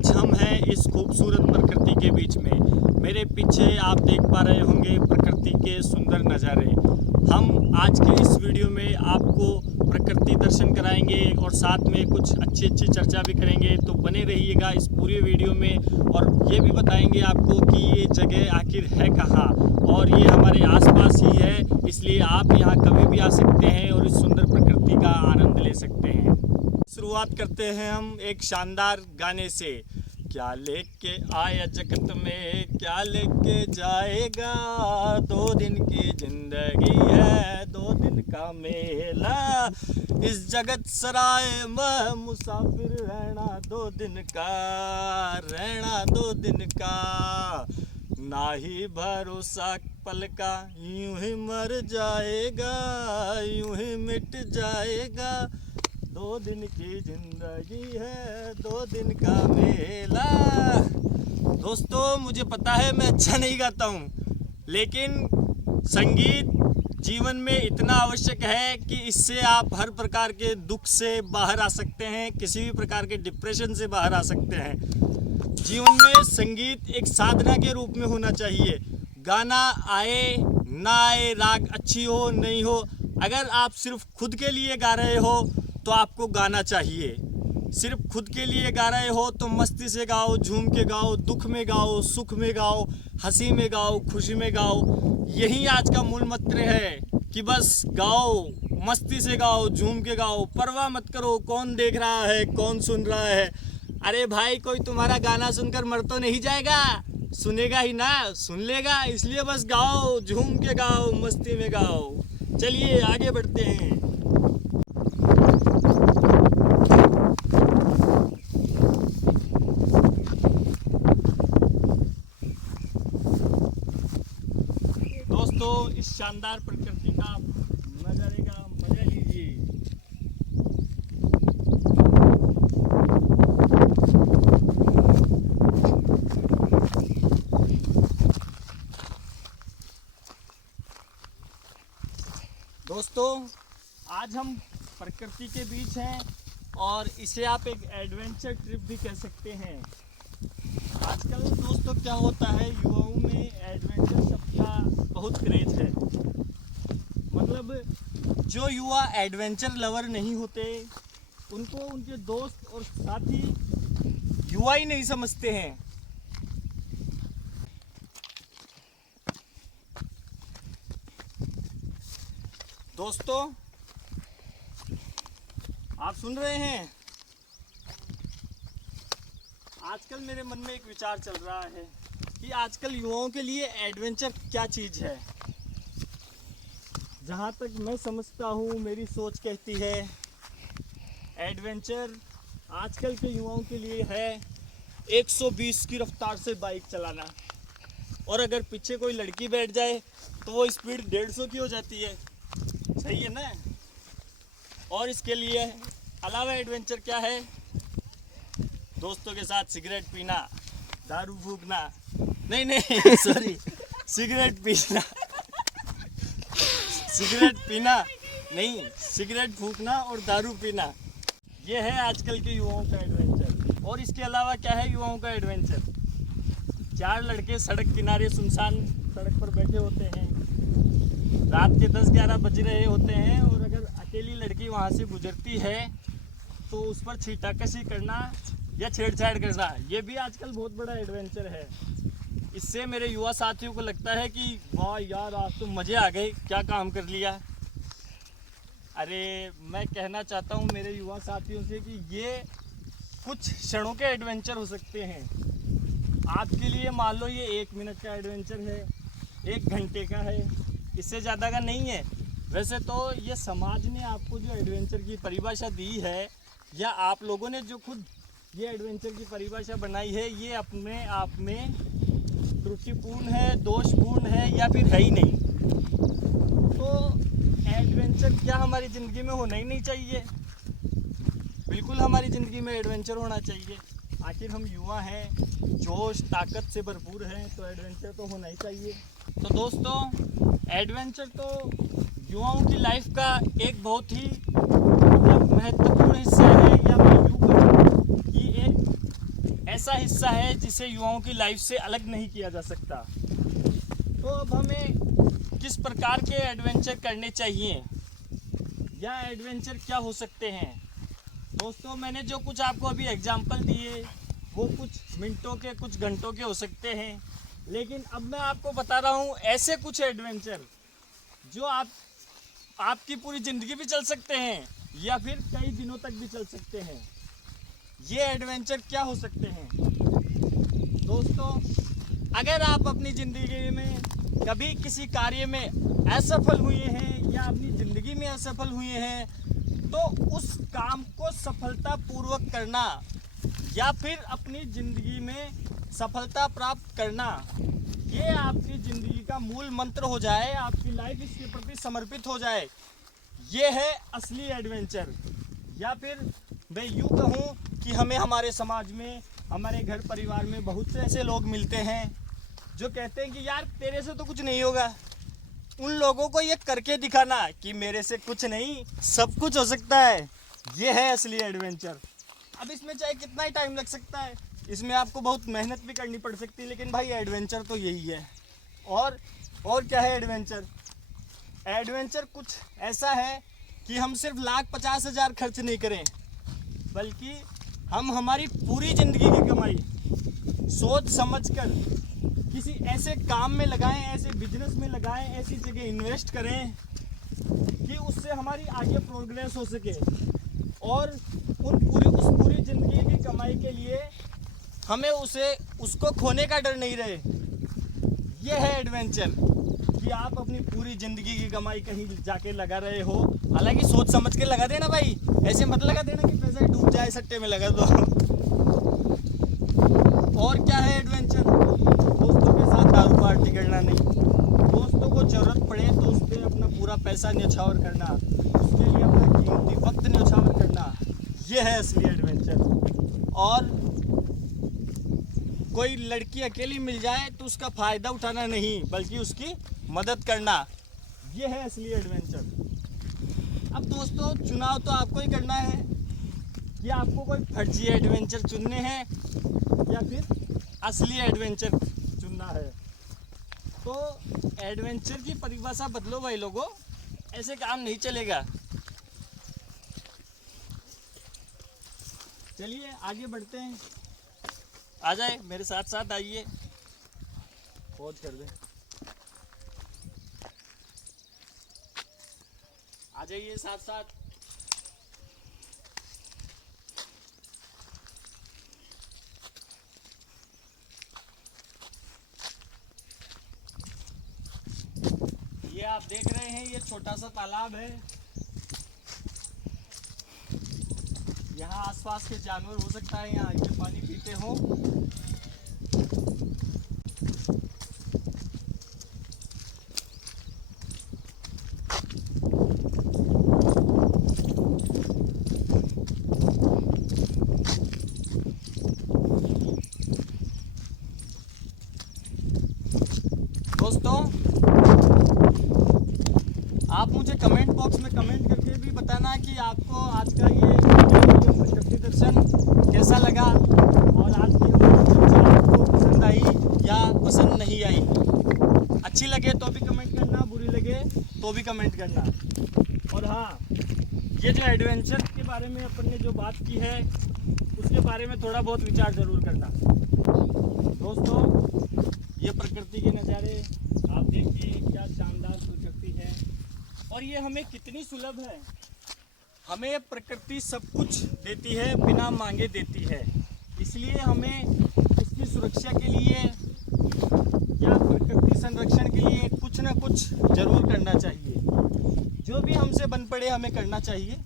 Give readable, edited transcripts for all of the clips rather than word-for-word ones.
आज हम हैं इस खूबसूरत प्रकृति के बीच में। मेरे पीछे आप देख पा रहे होंगे प्रकृति के सुंदर नज़ारे। हम आज के इस वीडियो में आपको प्रकृति दर्शन कराएंगे और साथ में कुछ अच्छी चर्चा भी करेंगे, तो बने रहिएगा इस पूरे वीडियो में। और ये भी बताएंगे आपको कि ये जगह आखिर है कहाँ, और ये हमारे आसपास ही है, इसलिए आप यहाँ कभी भी आ सकते हैं और इस सुंदर प्रकृति का आनंद ले सकते हैं। शुरुआत करते हैं हम एक शानदार गाने से। क्या लेके आया जगत में, क्या लेके जाएगा, 2 दिन की जिंदगी है, 2 दिन का मेला, इस जगत सराय में मुसाफिर रहना 2 दिन का, रहना 2 दिन का, ना ही भरोसा पल का, यूं ही मर जाएगा, यूं ही मिट जाएगा, 2 दिन की जिंदगी है, 2 दिन का मेला। दोस्तों, मुझे पता है मैं अच्छा नहीं गाता हूँ, लेकिन संगीत जीवन में इतना आवश्यक है कि इससे आप हर प्रकार के दुख से बाहर आ सकते हैं, किसी भी प्रकार के डिप्रेशन से बाहर आ सकते हैं। जीवन में संगीत एक साधना के रूप में होना चाहिए। गाना आए ना आए, राग अच्छी हो नहीं हो, अगर आप सिर्फ खुद के लिए गा रहे हो तो आपको गाना चाहिए। सिर्फ खुद के लिए गा रहे हो तो मस्ती से गाओ, झूम के गाओ, दुख में गाओ, सुख में गाओ, हंसी में गाओ, खुशी में गाओ। यही आज का मूल मंत्र है कि बस गाओ, मस्ती से गाओ, झूम के गाओ, परवाह मत करो कौन देख रहा है, कौन सुन रहा है। अरे भाई, कोई तुम्हारा गाना सुनकर मर तो नहीं जाएगा, सुनेगा ही ना, सुन लेगा, इसलिए बस गाओ, झूम के गाओ, मस्ती में गाओ। चलिए आगे बढ़ते हैं। दोस्तों, इस शानदार प्रकृति का नजारे का मजा लीजिए। दोस्तों, आज हम प्रकृति के बीच हैं और इसे आप एक एडवेंचर ट्रिप भी कह सकते हैं। आजकल दोस्तों क्या होता है, युवाओं में एडवेंचर शब्द का बहुत क्रेज है। मतलब जो युवा एडवेंचर लवर नहीं होते, उनको उनके दोस्त और साथी युवा ही नहीं समझते हैं। दोस्तों, आप सुन रहे हैं, आजकल मेरे मन में एक विचार चल रहा है कि आजकल युवाओं के लिए एडवेंचर क्या चीज़ है। जहाँ तक मैं समझता हूँ, मेरी सोच कहती है एडवेंचर आजकल के युवाओं के लिए है 120 की रफ्तार से बाइक चलाना, और अगर पीछे कोई लड़की बैठ जाए तो वो स्पीड 150 की हो जाती है। सही है ना? और इसके लिए अलावा एडवेंचर क्या है? दोस्तों के साथ सिगरेट पीना, दारू फूकना, नहीं सॉरी, सिगरेट पीना, सिगरेट पीना नहीं, सिगरेट फूकना और दारू पीना, ये है आजकल के युवाओं का एडवेंचर। और इसके अलावा क्या है युवाओं का एडवेंचर? 4 लड़के सड़क किनारे सुनसान सड़क पर बैठे होते हैं, रात के 10-11 बज रहे होते हैं, और अगर अकेली लड़की वहाँ से गुजरती है तो उस पर छीटाकशी करना या छेड़छाड़ करना, ये भी आजकल बहुत बड़ा एडवेंचर है। इससे मेरे युवा साथियों को लगता है कि वाह यार, आज तो मज़े आ गए, क्या काम कर लिया। अरे मैं कहना चाहता हूँ मेरे युवा साथियों से कि ये कुछ क्षणों के एडवेंचर हो सकते हैं। आपके लिए मान लो ये 1 मिनट का एडवेंचर है, 1 घंटे का है, इससे ज़्यादा का नहीं है। वैसे तो ये समाज ने आपको जो एडवेंचर की परिभाषा दी है, या आप लोगों ने जो खुद ये एडवेंचर की परिभाषा बनाई है, ये अपने आप में त्रुटिपूर्ण है, दोषपूर्ण है, या फिर है ही नहीं। तो एडवेंचर क्या हमारी ज़िंदगी में होना ही नहीं चाहिए? बिल्कुल हमारी ज़िंदगी में एडवेंचर होना चाहिए। आखिर हम युवा हैं, जोश ताकत से भरपूर हैं, तो एडवेंचर तो होना ही चाहिए। तो दोस्तों, एडवेंचर तो युवाओं की लाइफ का एक बहुत ही महत्वपूर्ण हिस्सा है, या मैं यूँ कहूँ कि एक ऐसा ऐसा हिस्सा है जिसे युवाओं की लाइफ से अलग नहीं किया जा सकता। तो अब हमें किस प्रकार के एडवेंचर करने चाहिए या एडवेंचर क्या हो सकते हैं। दोस्तों, मैंने जो कुछ आपको अभी एग्जांपल दिए वो कुछ मिनटों के, कुछ घंटों के हो सकते हैं, लेकिन अब मैं आपको बता रहा हूँ ऐसे कुछ एडवेंचर जो आपकी पूरी ज़िंदगी भी चल सकते हैं या फिर कई दिनों तक भी चल सकते हैं। ये एडवेंचर क्या हो सकते हैं दोस्तों? अगर आप अपनी ज़िंदगी में कभी किसी कार्य में असफल हुए हैं या अपनी ज़िंदगी में असफल हुए हैं, तो उस काम को सफलतापूर्वक करना या फिर अपनी ज़िंदगी में सफलता प्राप्त करना, ये आपकी ज़िंदगी का मूल मंत्र हो जाए, आपकी लाइफ इसके प्रति समर्पित हो जाए। ये है असली एडवेंचर। या फिर मैं यूँ कहूँ कि हमें हमारे समाज में, हमारे घर परिवार में बहुत से ऐसे लोग मिलते हैं जो कहते हैं कि यार तेरे से तो कुछ नहीं होगा। उन लोगों को ये करके दिखाना कि मेरे से कुछ नहीं, सब कुछ हो सकता है, ये है असली एडवेंचर। अब इसमें चाहे कितना ही टाइम लग सकता है, इसमें आपको बहुत मेहनत भी करनी पड़ सकती है, लेकिन भाई एडवेंचर तो यही है। और क्या है एडवेंचर? एडवेंचर कुछ ऐसा है कि हम सिर्फ 1,50,000 खर्च नहीं करें, बल्कि हम हमारी पूरी ज़िंदगी की कमाई सोच समझकर किसी ऐसे काम में लगाएं, ऐसे बिजनेस में लगाएं, ऐसी जगह इन्वेस्ट करें कि उससे हमारी आगे प्रोग्रेस हो सके, और उस पूरी ज़िंदगी की कमाई के लिए हमें उसको खोने का डर नहीं रहे। ये है एडवेंचर कि आप अपनी पूरी ज़िंदगी की कमाई कहीं जाके लगा रहे हो। हालांकि सोच समझ के लगा देना भाई, ऐसे मत लगा देना कि पैसा डूब जाए, सट्टे में लगा दो। और क्या है एडवेंचर? दोस्तों के साथ दारू पार्टी करना नहीं, दोस्तों को ज़रूरत पड़े तो उस पर अपना पूरा पैसा न्यौछावर करना, उसके लिए अपना कीमती वक्त न्यौछावर करना, ये है असली एडवेंचर। और कोई लड़की अकेली मिल जाए तो उसका फ़ायदा उठाना नहीं, बल्कि उसकी मदद करना, ये है असली एडवेंचर। अब दोस्तों, चुनाव तो आपको ही करना है कि आपको कोई फर्जी एडवेंचर चुनने हैं या फिर असली एडवेंचर चुनना है। तो एडवेंचर की परिभाषा बदलो भाई लोगों, ऐसे काम नहीं चलेगा। चलिए आगे बढ़ते हैं, आ जाए मेरे साथ साथ, आइए। पॉज कर दे, आ जाइए साथ साथ। ये आप देख रहे हैं, ये छोटा सा तालाब है। यहाँ आसपास के जानवर हो सकता है यहाँ आके पानी पीते हो। दोस्तों, आप मुझे कमेंट बॉक्स में कमेंट करके भी बताना कि आपको आज का ये प्रकृति दर्शन कैसा लगा, और आज की हमारी चर्चा आपको पसंद आई या पसंद नहीं आई। अच्छी लगे तो भी कमेंट करना, बुरी लगे तो भी कमेंट करना। और हाँ, ये जो एडवेंचर के बारे में अपन ने जो बात की है, उसके बारे में थोड़ा बहुत विचार ज़रूर करना। दोस्तों, ये प्रकृति के नज़ारे आप देखिए, क्या शानदार प्रकृति है, और ये हमें कितनी सुलभ है। हमें प्रकृति सब कुछ देती है, बिना मांगे देती है। इसलिए हमें इसकी सुरक्षा के लिए या प्रकृति संरक्षण के लिए कुछ ना कुछ ज़रूर करना चाहिए। जो भी हमसे बन पड़े हमें करना चाहिए।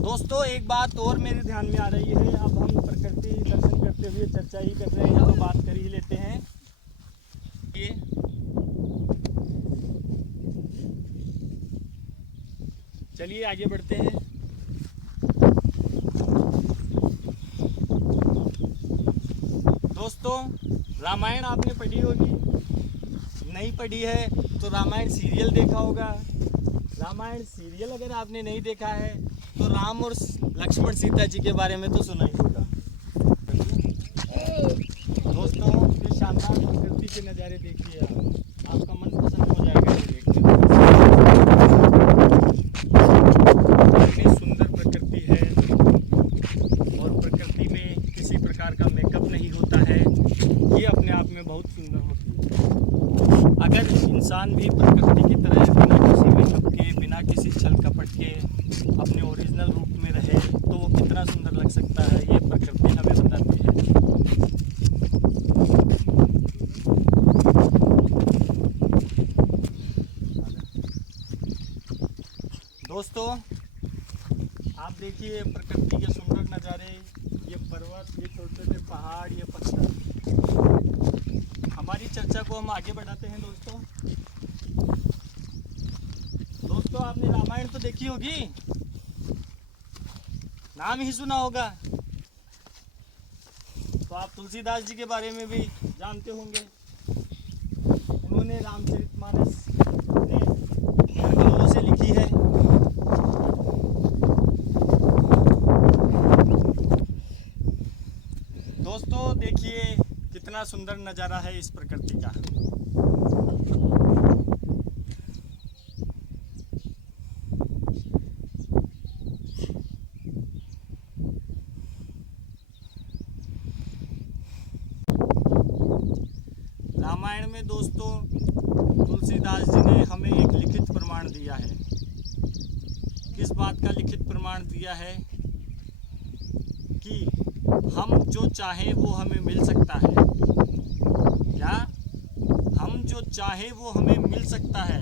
दोस्तों, एक बात और मेरे ध्यान में आ रही है। अब हम प्रकृति दर्शन करते हुए चर्चा ही कर रहे हैं, तो बात कर ही लेते हैं। ये चलिए आगे बढ़ते हैं। दोस्तों, रामायण आपने पढ़ी होगी, नहीं पढ़ी है तो रामायण सीरियल देखा होगा। रामायण सीरियल अगर आपने नहीं देखा है तो राम और लक्ष्मण सीता जी के बारे में तो सुना ही होगा। दोस्तों ये शानदार प्रकृति के नज़ारे देखिए, आपका मन प्रसन्न हो जाएगा ये देख के। इतनी सुंदर प्रकृति है और प्रकृति में किसी प्रकार का मेकअप नहीं होता है, ये अपने आप में बहुत सुंदर होती है। अगर इंसान भी प्रकृति की तरह बिना किसी मेकअप के, बिना किसी छल कपट के अपने ओरिजिनल रूप में रहे तो वो कितना सुंदर लग सकता है, ये प्रकृति हमें बताती है। दोस्तों आप देखिए प्रकृति के सुंदर नज़ारे, ये पर्वत, ये छोटे छोटे पहाड़, ये पत्थर। हमारी चर्चा को हम आगे बढ़ाते हैं। दोस्तों आपने रामायण तो देखी होगी, नाम ही सुना होगा, तो आप तुलसीदास जी के बारे में भी जानते होंगे। उन्होंने रामचरितमानस से लिखी है। दोस्तों देखिए कितना सुंदर नज़ारा है इस प्रकृति का। रामायण में दोस्तों तुलसीदास जी ने हमें एक लिखित प्रमाण दिया है। किस बात का लिखित प्रमाण दिया है? कि हम जो चाहें वो हमें मिल सकता है। क्या? हम जो चाहें वो हमें मिल सकता है।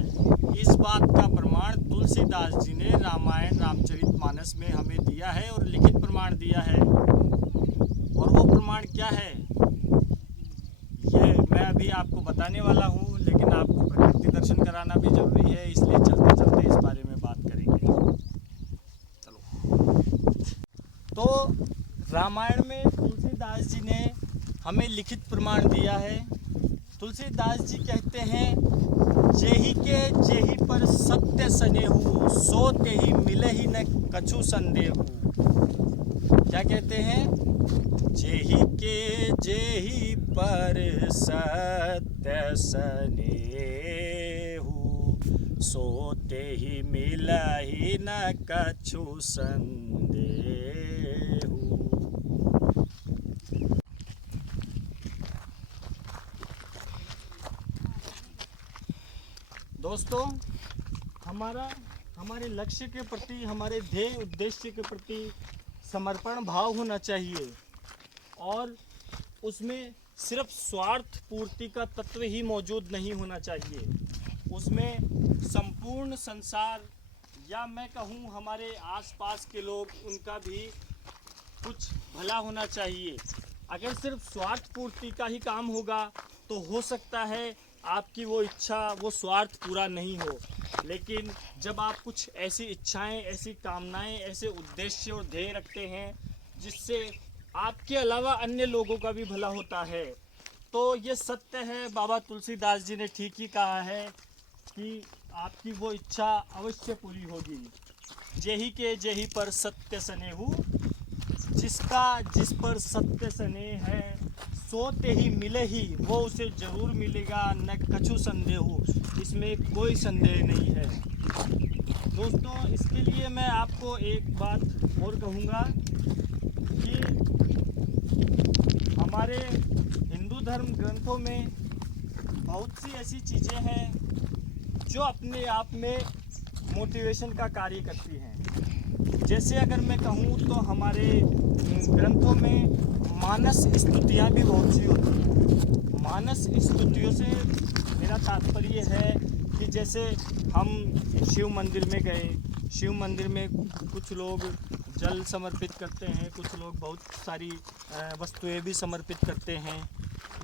इस बात का प्रमाण तुलसीदास जी ने रामायण रामचरितमानस में हमें दिया है और लिखित प्रमाण दिया है। और वो प्रमाण क्या है ये मैं अभी आपको बताने वाला हूँ, लेकिन आपको प्रकृति दर्शन कराना भी जरूरी है, इसलिए चलते चलते इस बारे में बात करेंगे। चलो। तो रामायण में तुलसीदास जी ने हमें लिखित प्रमाण दिया है। तुलसीदास जी कहते हैं, जेहि के जेहि पर सत्य सनेहु, सो तेहि मिले ही न कछु संदेहु। क्या कहते हैं? जेहि के जेहि पर सत्य सनेहु, सो तेहि मिले ही न कछु संदेहु। दोस्तों हमारे लक्ष्य के प्रति, हमारे ध्येय उद्देश्य के प्रति समर्पण भाव होना चाहिए और उसमें सिर्फ स्वार्थ पूर्ति का तत्व ही मौजूद नहीं होना चाहिए। उसमें संपूर्ण संसार या मैं कहूँ हमारे आसपास के लोग, उनका भी कुछ भला होना चाहिए। अगर सिर्फ स्वार्थ पूर्ति का ही काम होगा तो हो सकता है आपकी वो इच्छा, वो स्वार्थ पूरा नहीं हो। लेकिन जब आप कुछ ऐसी इच्छाएं, ऐसी कामनाएं, ऐसे उद्देश्य और ध्येय रखते हैं जिससे आपके अलावा अन्य लोगों का भी भला होता है, तो ये सत्य है, बाबा तुलसीदास जी ने ठीक ही कहा है कि आपकी वो इच्छा अवश्य पूरी होगी। जेहि के जेहि पर सत्य स्नेहु, जिसका जिस पर सत्य स्नेह है सो तेहि मिले ही, वो उसे जरूर मिलेगा, न कछु संदेहु, इसमें कोई संदेह नहीं है। दोस्तों इसके लिए मैं आपको एक बात और कहूँगा कि हमारे हिंदू धर्म ग्रंथों में बहुत सी ऐसी चीज़ें हैं जो अपने आप में मोटिवेशन का कार्य करती हैं। जैसे अगर मैं कहूँ तो हमारे ग्रंथों में मानस स्तुतियाँ भी बहुत सी होती हैं। मानस स्तुतियों से मेरा तात्पर्य है कि जैसे हम शिव मंदिर में गए, शिव मंदिर में कुछ लोग जल समर्पित करते हैं, कुछ लोग बहुत सारी वस्तुएं भी समर्पित करते हैं,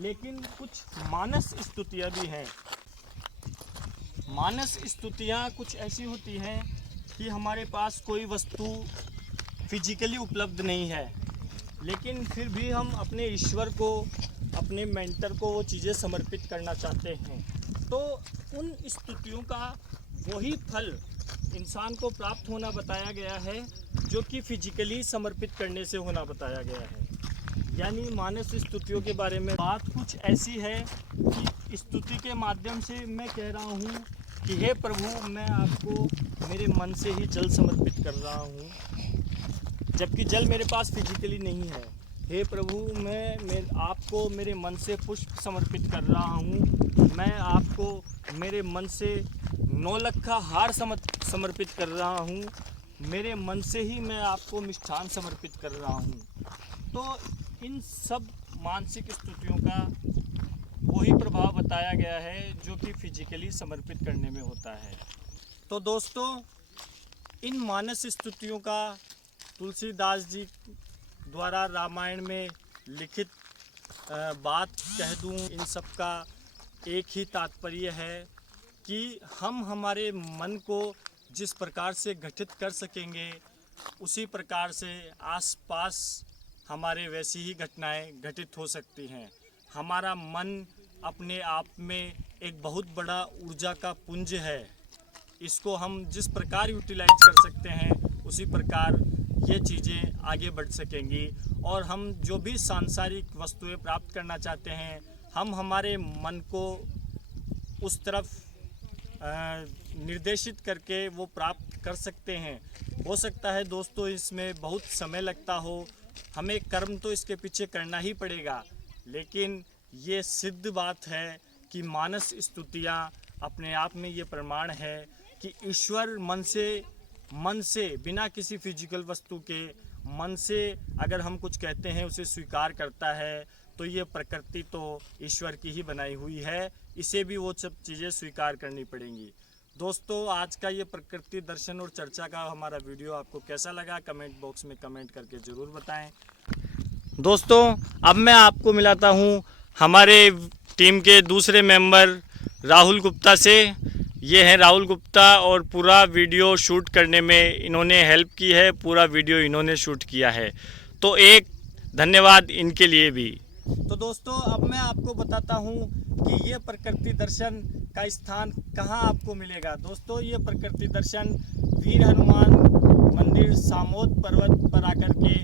लेकिन कुछ मानस स्तुतियाँ भी हैं। मानस स्तुतियाँ कुछ ऐसी होती हैं कि हमारे पास कोई वस्तु फिजिकली उपलब्ध नहीं है, लेकिन फिर भी हम अपने ईश्वर को, अपने मेंटर को वो चीज़ें समर्पित करना चाहते हैं। तो उन स्तुतियों का वही फल इंसान को प्राप्त होना बताया गया है जो कि फिजिकली समर्पित करने से होना बताया गया है। यानी मानस स्तुतियों के बारे में बात कुछ ऐसी है कि स्तुति के माध्यम से मैं कह रहा हूँ कि हे प्रभु, मैं आपको मेरे मन से ही जल समर्पित कर रहा हूँ, जबकि जल मेरे पास फिजिकली नहीं है। हे प्रभु, मैं आपको मेरे मन से पुष्प समर्पित कर रहा हूँ। मैं आपको मेरे मन से नौलखा हार समर्पित कर रहा हूँ। मेरे मन से ही मैं आपको मिष्ठान समर्पित कर रहा हूँ। तो इन सब मानसिक स्तुतियों का वही प्रभाव बताया गया है जो कि फिजिकली समर्पित करने में होता है। तो दोस्तों, इन मानस स्तुतियों का तुलसीदास जी द्वारा रामायण में लिखित बात कह दूं, इन सब का एक ही तात्पर्य है कि हम हमारे मन को जिस प्रकार से गठित कर सकेंगे, उसी प्रकार से आसपास हमारे वैसी ही घटनाएं घटित हो सकती हैं। हमारा मन अपने आप में एक बहुत बड़ा ऊर्जा का पुंज है। इसको हम जिस प्रकार यूटिलाइज कर सकते हैं, उसी प्रकार ये चीज़ें आगे बढ़ सकेंगी। और हम जो भी सांसारिक वस्तुएं प्राप्त करना चाहते हैं, हम हमारे मन को उस तरफ निर्देशित करके वो प्राप्त कर सकते हैं। हो सकता है दोस्तों इसमें बहुत समय लगता हो, हमें कर्म तो इसके पीछे करना ही पड़ेगा, लेकिन ये सिद्ध बात है कि मानस स्तुतियाँ अपने आप में ये प्रमाण है कि ईश्वर मन से बिना किसी फिजिकल वस्तु के मन से अगर हम कुछ कहते हैं, उसे स्वीकार करता है। तो ये प्रकृति तो ईश्वर की ही बनाई हुई है, इसे भी वो सब चीज़ें स्वीकार करनी पड़ेंगी। दोस्तों, आज का ये प्रकृति दर्शन और चर्चा का हमारा वीडियो आपको कैसा लगा, कमेंट बॉक्स में कमेंट करके ज़रूर बताएं। दोस्तों, अब मैं आपको मिलाता हूँ हमारे टीम के दूसरे मेंबर राहुल गुप्ता से। ये हैं राहुल गुप्ता, और पूरा वीडियो शूट करने में इन्होंने हेल्प की है, पूरा वीडियो इन्होंने शूट किया है, तो एक धन्यवाद इनके लिए भी। तो दोस्तों, अब मैं आपको बताता हूँ कि ये प्रकृति दर्शन का स्थान कहाँ आपको मिलेगा। दोस्तों, ये प्रकृति दर्शन वीर हनुमान मंदिर सामोद पर्वत पर आकर के